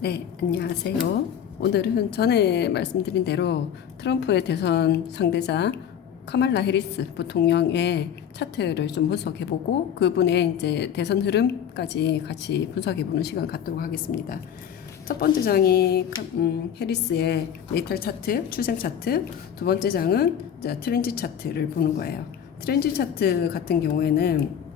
네, 안녕하세요. 오늘은 전에 말씀드린 대로 트럼프의 대선 상대자 카말라 해리스 부통령의 차트를 좀 분석해보고 그분의 이제 대선 흐름까지 같이 분석해보는 시간 갖도록 하겠습니다. 첫 번째 장이 해리스의 네이탈 차트, 출생 차트. 두 번째 장은 이제 트렌지 차트를 보는 거예요. 트렌지 차트 같은 경우에는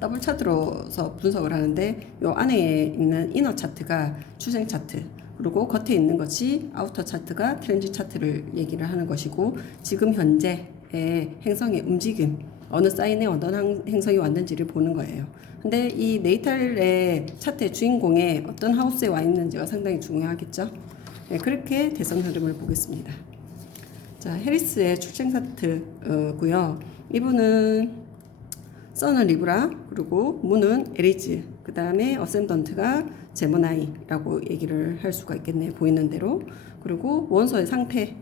더블 차트로서 분석을 하는데 이 안에 있는 이너 차트가 출생 차트, 그리고 겉에 있는 것이 아우터 차트가 트렌지 차트를 얘기를 하는 것이고, 지금 현재의 행성의 움직임, 어느 사인에 어떤 행성이 왔는지를 보는 거예요. 근데 이 네이탈의 차트의 주인공에 어떤 하우스에 와 있는지가 상당히 중요하겠죠. 네, 그렇게 대선 흐름을 보겠습니다. 자, 해리스의 출생 차트고요. 이분은 선은 리브라, 그리고 문은 에리즈, 그 다음에 어센던트가 제모나이라고 얘기를 할 수가 있겠네요. 보이는 대로. 그리고 원소의 상태,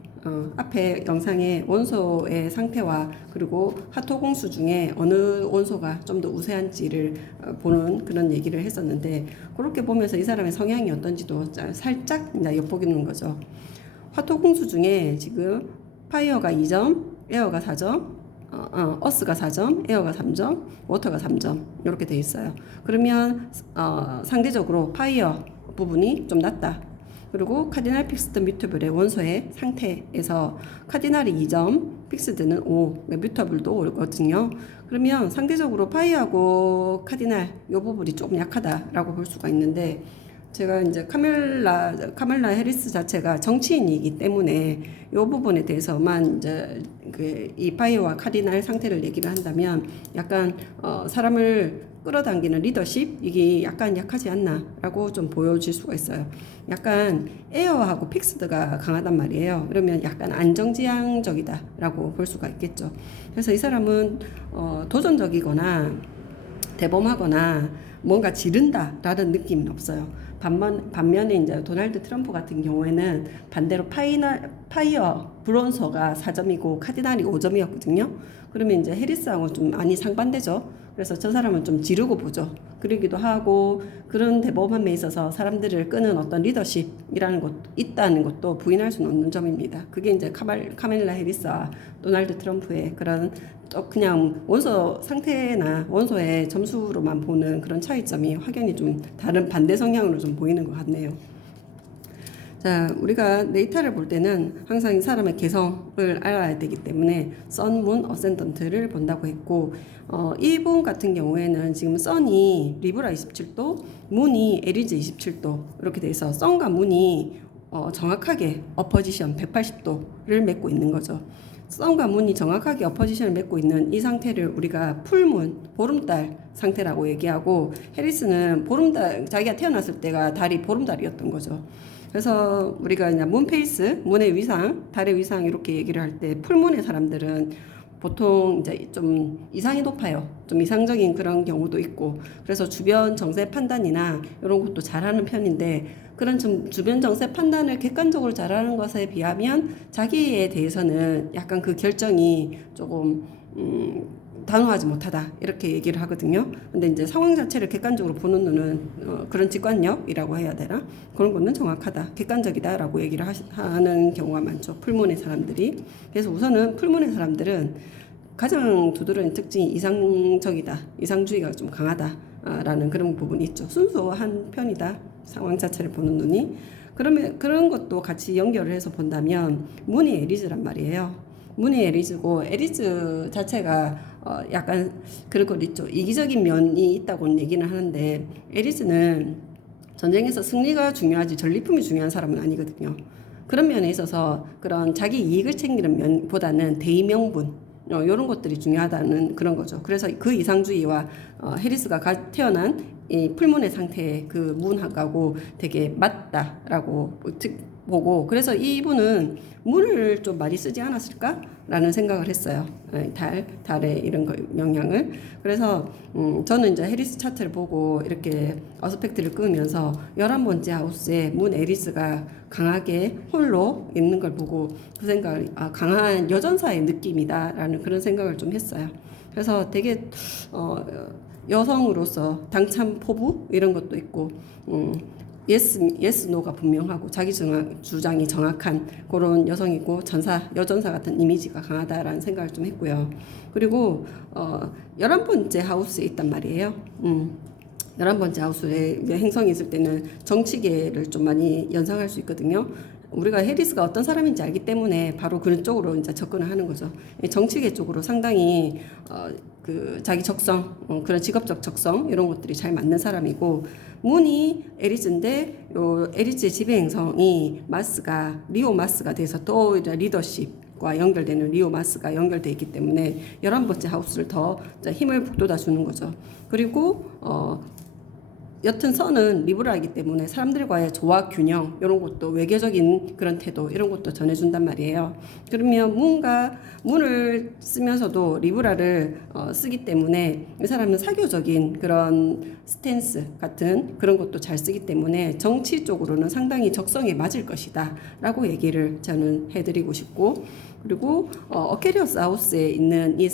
앞에 영상에 원소의 상태와 그리고 하토공수 중에 어느 원소가 좀 더 우세한지를 보는 그런 얘기를 했었는데, 그렇게 보면서 이 사람의 성향이 어떤지도 살짝 엿보기는 거죠. 화토공수 중에 지금 파이어가 2점, 에어가 4점, 어스가 4점, 에어가 3점, 워터가 3점 이렇게 돼 있어요. 그러면 상대적으로 파이어 부분이 좀 낮다. 그리고 카디날 픽스드 뮤터블의 원소의 상태에서 카디날이 2점, 픽스드는 5, 뮤터블도 5거든요. 그러면 상대적으로 파이어하고 카디날 이 부분이 조금 약하다라고 볼 수가 있는데, 제가 이제 카멜라 해리스 자체가 정치인이기 때문에 이 부분에 대해서만 이제 이 파이어와 카디날 상태를 얘기를 한다면, 약간 사람을 끌어당기는 리더십 이게 약간 약하지 않나라고 좀 보여질 수가 있어요. 약간 에어하고 픽스드가 강하단 말이에요. 그러면 약간 안정지향적이다라고 볼 수가 있겠죠. 그래서 이 사람은 도전적이거나 대범하거나 뭔가 지른다라는 느낌은 없어요. 반면에 이제 도널드 트럼프 같은 경우에는 반대로 파이어 브론서가 4점이고 카디날이 5점이었거든요. 그러면 이제 해리스하고 좀 많이 상반되죠. 그래서 저 사람은 좀 지르고 보죠. 그러기도 하고, 그런 대범함에 있어서 사람들을 끄는 어떤 리더십이라는 것 있다는 것도 부인할 수는 없는 점입니다. 그게 이제 카멜라 해리스와 도널드 트럼프의 그런 또 그냥 원소 상태나 원소의 점수로만 보는 그런 차이점이 확연히 좀 다른 반대 성향으로 좀 보이는 것 같네요. 자, 우리가 네이타를 볼 때는 항상 이 사람의 개성을 알아야 되기 때문에 선, 문, 어센던트를 본다고 했고, 이분 같은 경우에는 지금 선이 리브라 27도, 문이 에리즈 27도 이렇게 돼서 선과 문이 정확하게 어퍼지션 180도를 맺고 있는 거죠. 선과 문이 정확하게 어퍼지션을 맺고 있는 이 상태를 우리가 풀문, 보름달 상태라고 얘기하고, 해리스는 보름달, 자기가 태어났을 때가 달이 보름달이었던 거죠. 그래서 우리가 그냥 문페이스, 문의 위상, 달의 위상 이렇게 얘기를 할 때 풀문의 사람들은 보통 이제 좀 이상이 높아요. 좀 이상적인 그런 경우도 있고, 그래서 주변 정세 판단이나 이런 것도 잘하는 편인데, 그런 주변 정세 판단을 객관적으로 잘하는 것에 비하면 자기에 대해서는 약간 그 결정이 조금 단호하지 못하다 이렇게 얘기를 하거든요. 근데 이제 상황 자체를 객관적으로 보는 눈은 그런 직관력이라고 해야 되나? 그런 거는 정확하다, 객관적이다라고 얘기를 하는 경우가 많죠. 풀문의 사람들이. 그래서 우선은 풀문의 사람들은 가장 두드러진 특징이 이상적이다, 이상주의가 좀 강하다라는 그런 부분이 있죠. 순수한 편이다, 상황 자체를 보는 눈이. 그러면 그런 것도 같이 연결을 해서 본다면 문이 에리즈란 말이에요. 문이 에리즈고, 에리즈 자체가 약간 그런 것 있죠. 이기적인 면이 있다고는 얘기는 하는데, 에리즈는 전쟁에서 승리가 중요하지 전리품이 중요한 사람은 아니거든요. 그런 면에 있어서 그런 자기 이익을 챙기는 면보다는 대의명분 이런 것들이 중요하다는 그런 거죠. 그래서 그 이상주의와 해리스가 태어난 이 풀문의 상태의 그 문학하고 되게 맞다라고 보고, 그래서 이분은 문을 좀 많이 쓰지 않았을까라는 생각을 했어요. 달의 이런 영향을. 그래서 저는 이제 해리스 차트를 보고 이렇게 어스펙트를 끄면서 11번째 하우스에 문 에리스가 강하게 홀로 있는 걸 보고 그 생각을, 강한 여전사의 느낌이다라는 그런 생각을 좀 했어요. 그래서 되게 여성으로서 당찬 포부 이런 것도 있고, 예스 노가 분명하고 자기 주장이 정확한 그런 여성이고 여전사 같은 이미지가 강하다라는 생각을 좀 했고요. 그리고 11번째 하우스에 있단 말이에요. 11번째 하우스에 행성이 있을 때는 정치계를 좀 많이 연상할 수 있거든요. 우리가 해리스가 어떤 사람인지 알기 때문에 바로 그런 쪽으로 이제 접근을 하는 거죠. 정치계 쪽으로 상당히 그 자기 적성, 그런 직업적 적성 이런 것들이 잘 맞는 사람이고, 문이 에리즈인데 요 에리즈의 지배 행성이 리오 마스가 돼서 또 리더십과 연결되는 리오 마스가 연결돼 있기 때문에 11번째 하우스를 더 힘을 북돋아 주는 거죠. 그리고 여튼 선은 리브라이기 때문에 사람들과의 조화 균형 이런 것도, 외교적인 그런 태도 이런 것도 전해준단 말이에요. 그러면 문을 쓰면서도 리브라를 쓰기 때문에 이 사람은 사교적인 그런 스탠스 같은 그런 것도 잘 쓰기 때문에 정치 쪽으로는 상당히 적성에 맞을 것이다 라고 얘기를 저는 해드리고 싶고, 그리고 어케리어스 하우스에 있는 이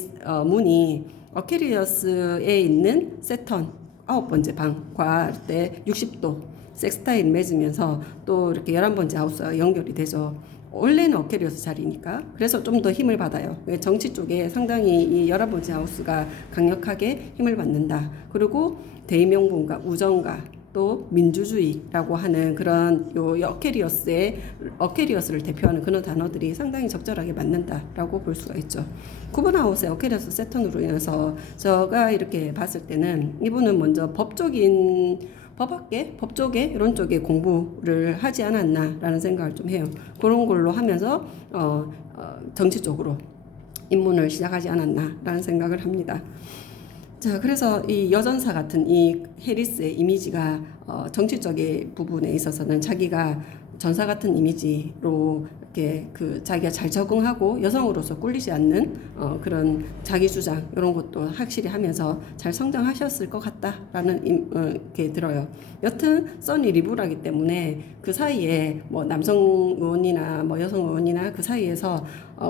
문이 어케리어스에 있는 세턴 9번째 방과 때 60도 섹스타일 맺으면서 또 이렇게 11번째 하우스와 연결이 되죠. 원래는 어케리어스 자리니까. 그래서 좀 더 힘을 받아요. 정치 쪽에 상당히 이 11번째 하우스가 강력하게 힘을 받는다. 그리고 대의명분과 우정과 또 민주주의라고 하는 그런 어케리어스를 대표하는 그런 단어들이 상당히 적절하게 맞는다라고 볼 수가 있죠. 9번 하우스의 어케리어스 세턴으로 인해서 제가 이렇게 봤을 때는 이분은 먼저 법학계, 법조계 이런 쪽에 공부를 하지 않았나라는 생각을 좀 해요. 그런 걸로 하면서 정치 쪽으로 입문을 시작하지 않았나라는 생각을 합니다. 자, 그래서 이 여전사 같은 이 해리스의 이미지가 정치적인 부분에 있어서는 자기가 전사 같은 이미지로 이렇게 자기가 잘 적응하고 여성으로서 꿀리지 않는 그런 자기 주장 이런 것도 확실히 하면서 잘 성장하셨을 것 같다라는 게 들어요. 여튼 선이 리브라기 때문에 그 사이에 뭐 남성 의원이나 뭐 여성 의원이나 그 사이에서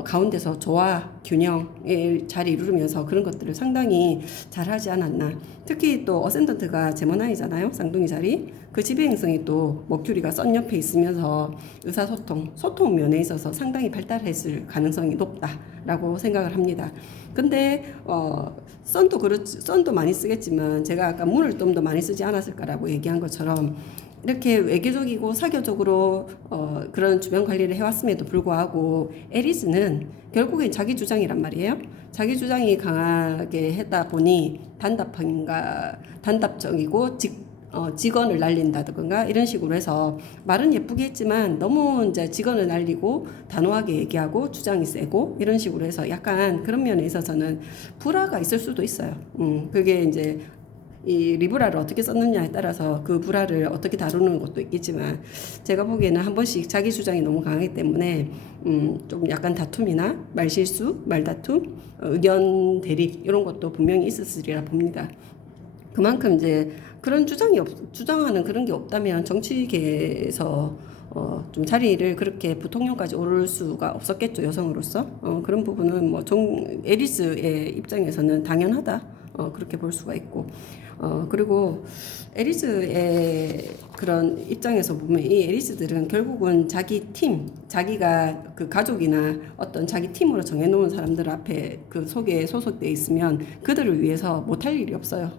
가운데서 조화 균형을 잘 이루면서 그런 것들을 상당히 잘하지 않았나. 특히 또 어센던트가 제머나이잖아요. 쌍둥이 자리. 그 지배행성이 또 머큐리가 선 옆에 있으면서 소통 면에 있어서 상당히 발달했을 가능성이 높다라고 생각을 합니다. 근데 선도 많이 쓰겠지만 제가 아까 문을 좀 더 많이 쓰지 않았을까라고 얘기한 것처럼 이렇게 외교적이고 사교적으로 그런 주변 관리를 해왔음에도 불구하고 에리스는 결국엔 자기 주장이란 말이에요. 자기 주장이 강하게 했다 보니 단답적이고 직언을 날린다든가 이런 식으로 해서 말은 예쁘게 했지만 너무 이제 직언을 날리고 단호하게 얘기하고 주장이 세고 이런 식으로 해서 약간 그런 면에 있어서는 불화가 있을 수도 있어요. 그게 이제 이 리브라를 어떻게 썼느냐에 따라서 그 불화를 어떻게 다루는 것도 있겠지만 제가 보기에는 한 번씩 자기 주장이 너무 강하기 때문에 좀 약간 다툼이나 말실수, 말다툼, 의견 대립 이런 것도 분명히 있었으리라 봅니다. 그만큼 이제 그런 주장하는 그런 게 없다면 정치계에서 좀 자리를 그렇게 부통령까지 오를 수가 없었겠죠, 여성으로서. 그런 부분은 뭐 에리스의 입장에서는 당연하다. 그렇게 볼 수가 있고. 그리고 에리스의 그런 입장에서 보면 이 에리스들은 결국은 자기 팀, 자기가 그 가족이나 어떤 자기 팀으로 정해놓은 사람들 앞에 그 속에 소속돼 있으면 그들을 위해서 못할 일이 없어요.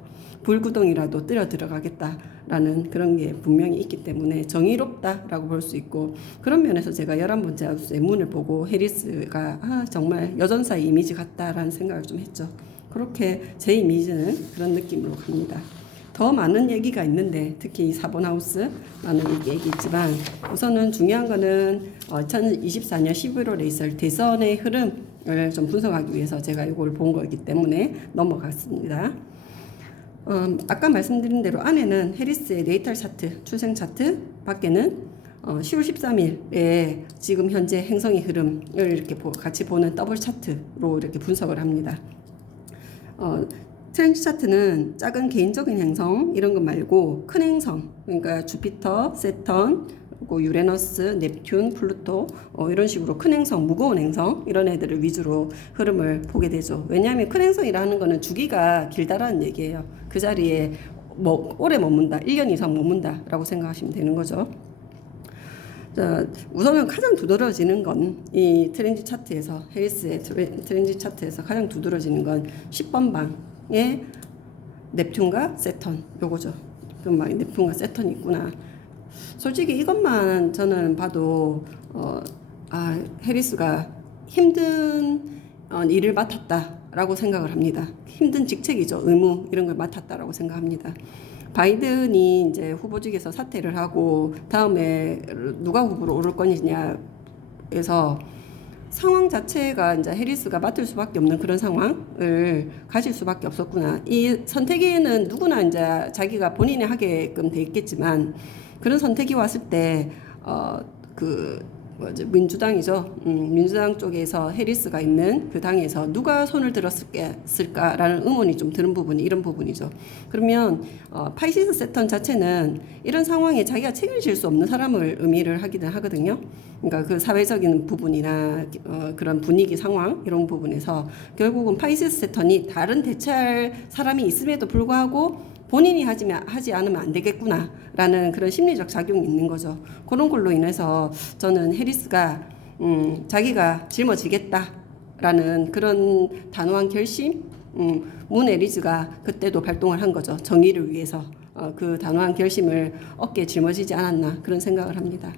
불구덩이라도 뛰어 들어가겠다라는 그런 게 분명히 있기 때문에 정의롭다라고 볼 수 있고, 그런 면에서 제가 11번째 하우스의 문을 보고 해리스가 정말 여전사의 이미지 같다라는 생각을 좀 했죠. 그렇게 제 이미지는 그런 느낌으로 갑니다. 더 많은 얘기가 있는데 특히 4번 하우스 많은 얘기 있지만 우선은 중요한 거는 2024년 11월에 있을 대선의 흐름을 좀 분석하기 위해서 제가 이걸 본 거기 때문에 넘어갔습니다. 아까 말씀드린 대로 안에는 해리스의 네이탈 차트, 출생 차트, 밖에는 10월 13일에 지금 현재 행성의 흐름을 이렇게 같이 보는 더블 차트로 이렇게 분석을 합니다. 트렌치 차트는 작은 개인적인 행성 이런 거 말고 큰 행성, 그러니까 주피터, 세턴, 그리고 유레너스, 넵튠, 플루토 이런 식으로 큰 행성, 무거운 행성 이런 애들을 위주로 흐름을 보게 되죠. 왜냐하면 큰 행성이라는 거는 주기가 길다라는 얘기예요. 그 자리에 뭐 오래 머문다, 1년 이상 머문다라고 생각하시면 되는 거죠. 자, 우선은 가장 두드러지는 건 이 트렌지 차트에서 해리스의 트렌지 차트에서 가장 두드러지는 건 10번 방에 넵튠과 세턴 요거죠. 그럼 막 넵튠과 세턴이 있구나. 솔직히 이것만 저는 봐도 해리스가 힘든 일을 맡았다라고 생각을 합니다. 힘든 직책이죠. 의무 이런 걸 맡았다라고 생각합니다. 바이든이 이제 후보직에서 사퇴를 하고 다음에 누가 후보로 오를 거냐에서 상황 자체가 이제 해리스가 맡을 수밖에 없는 그런 상황을 가질 수밖에 없었구나. 이 선택에는 누구나 이제 자기가 본인이 하게끔 돼 있겠지만 그런 선택이 왔을 때 민주당이죠. 민주당 쪽에서 해리스가 있는 그 당에서 누가 손을 들었을까라는 의문이 좀 드는 부분이 이런 부분이죠. 그러면 파이시스 세턴 자체는 이런 상황에 자기가 책임을 질 수 없는 사람을 의미를 하기는 하거든요. 그러니까 그 사회적인 부분이나 그런 분위기 상황 이런 부분에서 결국은 파이시스 세턴이 다른 대체할 사람이 있음에도 불구하고 본인이 하지 않으면 안 되겠구나라는 그런 심리적 작용이 있는 거죠. 그런 걸로 인해서 저는 해리스가 자기가 짊어지겠다라는 그런 단호한 결심, 문 에리즈가 그때도 발동을 한 거죠. 정의를 위해서 그 단호한 결심을 어깨에 짊어지지 않았나 그런 생각을 합니다.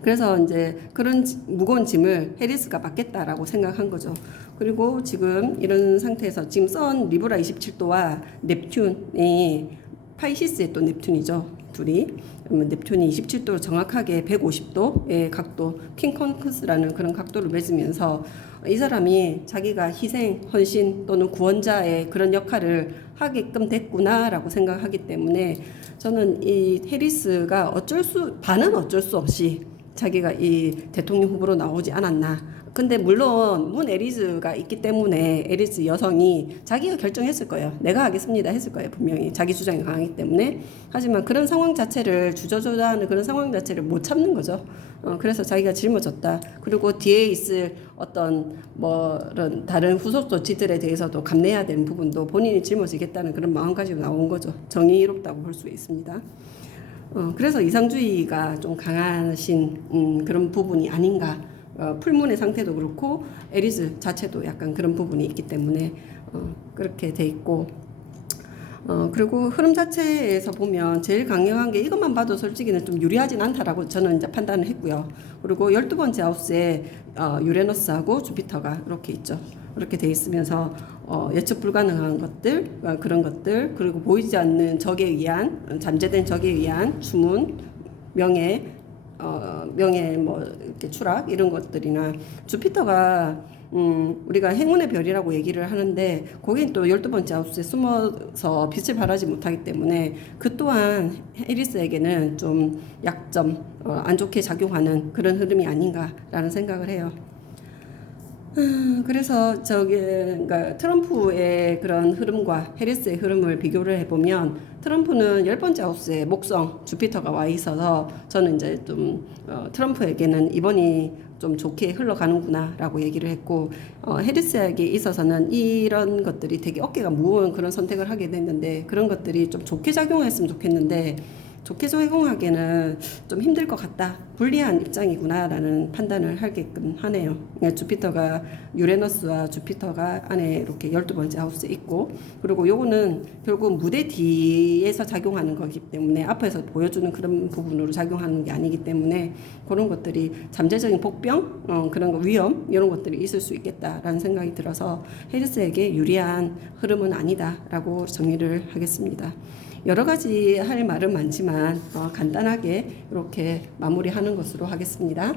그래서 이제 그런 무거운 짐을 해리스가 맡겠다라고 생각한 거죠. 그리고 지금 이런 상태에서 지금 선 리브라 27도와 넵튠이 파이시스의 또 넵튠이죠. 둘이. 그러면 넵튠이 27도 정확하게 150도의 각도, 킹컨크스라는 그런 각도를 맺으면서 이 사람이 자기가 희생, 헌신 또는 구원자의 그런 역할을 하게끔 됐구나라고 생각하기 때문에 저는 이 해리스가 반은 어쩔 수 없이 자기가 이 대통령 후보로 나오지 않았나. 근데 물론 문 에리즈가 있기 때문에 에리즈 여성이 자기가 결정했을 거예요. 내가 하겠습니다 했을 거예요. 분명히 자기 주장이 강하기 때문에. 하지만 그런 상황 자체를 주저주저하는 그런 상황 자체를 못 참는 거죠. 그래서 자기가 짊어졌다. 그리고 뒤에 있을 어떤 다른 후속 조치들에 대해서도 감내해야 되는 부분도 본인이 짊어지겠다는 그런 마음 가지고 나온 거죠. 정의롭다고 볼 수 있습니다. 그래서 이상주의가 좀 강하신 그런 부분이 아닌가. 풀문의 상태도 그렇고 에리즈 자체도 약간 그런 부분이 있기 때문에 그렇게 돼 있고 그리고 흐름 자체에서 보면 제일 강력한 게 이것만 봐도 솔직히는 좀 유리하진 않다라고 저는 이제 판단을 했고요. 그리고 12번째 하우스에 유레너스하고 주피터가 이렇게 있죠. 이렇게 돼 있으면서 예측 불가능한 것들, 그런 것들, 그리고 보이지 않는 적에 의한 잠재된 적에 의한 주문, 명예 이렇게 추락 이런 것들이나 주피터가 우리가 행운의 별이라고 얘기를 하는데 거긴 또 12번째 하우스에 숨어서 빛을 발하지 못하기 때문에 그 또한 해리스에게는 좀 약점, 안 좋게 작용하는 그런 흐름이 아닌가라는 생각을 해요. 그래서 그러니까 트럼프의 그런 흐름과 해리스의 흐름을 비교를 해보면 트럼프는 10번째 하우스에 목성 주피터가 와 있어서 저는 이제 좀 트럼프에게는 이번이 좀 좋게 흘러가는구나라고 얘기를 했고 해리스에게 있어서는 이런 것들이 되게 어깨가 무거운 그런 선택을 하게 됐는데 그런 것들이 좀 좋게 작용했으면 좋겠는데 좋게 적용하기에는 좀 힘들 것 같다. 불리한 입장이구나라는 판단을 하게끔 하네요. 주피터가 유레너스와 주피터가 안에 이렇게 12번째 하우스에 있고 그리고 요거는 결국 무대 뒤에서 작용하는 거기 때문에 앞에서 보여주는 그런 부분으로 작용하는 게 아니기 때문에 그런 것들이 잠재적인 복병, 그런 거 위험 이런 것들이 있을 수 있겠다라는 생각이 들어서 해리스에게 유리한 흐름은 아니다라고 정리를 하겠습니다. 여러 가지 할 말은 많지만 간단하게 이렇게 마무리하는 것으로 하겠습니다.